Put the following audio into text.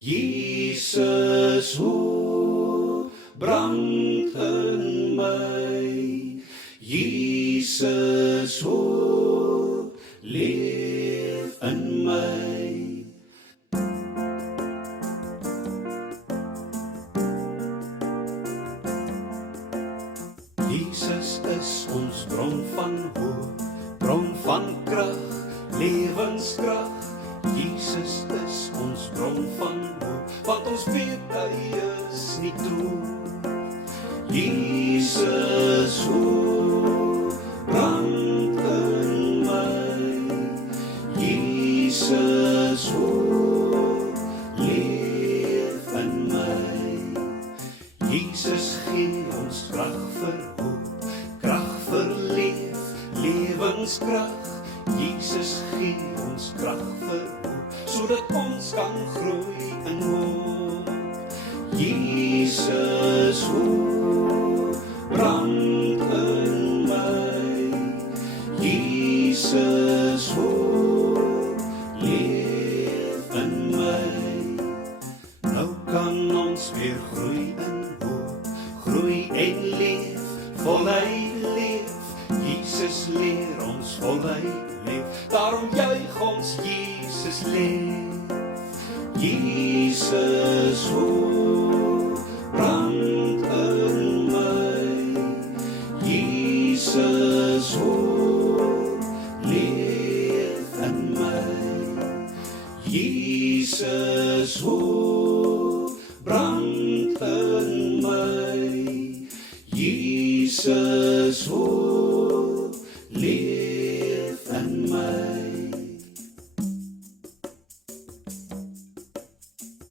Jesus, hoe brand in my. Jesus, hoe leef in my. Jesus is ons bron van hoop, bron van krag, lewenskrag. Jesus is ons bron van hoop, want ons weet hy is nie dood. Jesus, hoe brand in my. Jesus, hoe leef in my. Jesus gee ons krag vir hoop, krag vir leef, lewenskrag. Jesus gee ons krag vir hoop, sodat ons kan groei in hoop. Jesus, hoe brand in my. Jesus, hoe leef in my. Nou kan ons weer groei in hoop, groei en leef, voluit leef. Jesus leer ons voluit leef, daarom juig ons Jesus leef. Jesus, hoe brand in my. Jesus, hoe leef in my. Jesus, hoe brand in my. Jesus,